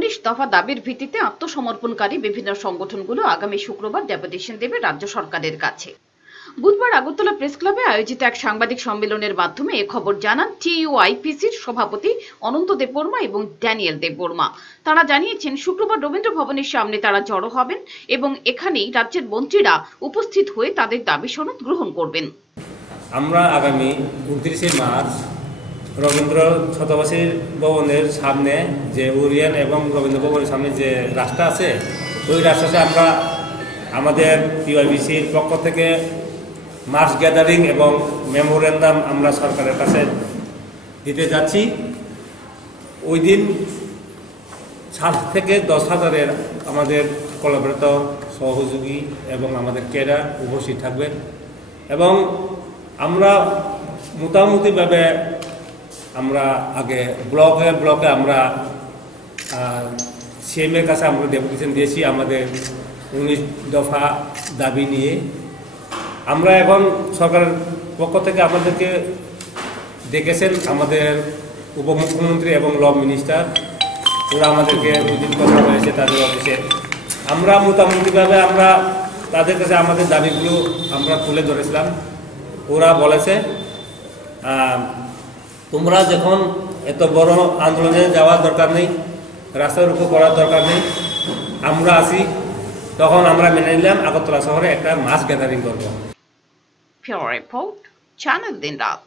উনিশ দফা দাবির ভিত্তিতে আত্মসমর্পণকারী বিভিন্ন সংগঠনগুলো আগামী শুক্রবার ডেপুটেশন দেবে রাজ্য সরকারের কাছে। বুধবার আগরতলা প্রেস ক্লাবে আয়োজিত এক সাংবাদিক সম্মেলনের মাধ্যমে এ খবর জানান টিইউআইপিসির সভাপতি অনন্ত দেববর্মা এবং ড্যানিয়েল দেববর্মা। তারা জানিয়েছেন, শুক্রবার রবীন্দ্র ভবনের সামনে তারা জড়ো হবেন এবং এখানেই রাজ্যের মন্ত্রীরা উপস্থিত হয়ে তাদের দাবি সনদ গ্রহণ করবেন। আমরা আগামী উনত্রিশে মার্চ রবীন্দ্র শতবাসী ভবনের সামনে যে ওরিয়ান এবং রবীন্দ্র ভবনের সামনে যে রাস্তা আছে, ওই রাস্তাতে আমরা আমাদের পিওআইবিসির পক্ষ থেকে মাস গ্যাদারিং এবং মেমোরেন্ডাম আমরা সরকারের কাছে দিতে যাচ্ছি। ওই দিন সাত থেকে দশ হাজারের আমাদের কলাবরেটর সহযোগী এবং আমাদের ক্যাডার উপস্থিত থাকবেন এবং আমরা মোটামুটিভাবে আমরা আগে ব্লকে ব্লকে আমরা সিএমের কাছে আমরা ডেপুটেশন দিয়েছি আমাদের উনিশ দফা দাবি নিয়ে। আমরা এখন সরকারের পক্ষ থেকে আমাদেরকে দেখেছেন আমাদের উপমুখ্যমন্ত্রী এবং ল মিনিস্টার ওরা আমাদেরকে দুই দিন কথা হয়েছে তাদের অফিসে আমরা মোটামুটিভাবে আমরা তাদের কাছে আমাদের দাবিগুলো আমরা তুলে ধরেছিলাম। ওরা বলেছে তোমরা যখন এত বড় আন্দোলনে যাওয়ার দরকার নেই, রাস্তার উপর করার দরকার নেই, আমরা আসি তখন আমরা মেনে নিলাম আগরতলা শহরে একটা মাস গ্যাদারিং করব। রিপোর্ট চ্যানেল দিন রাত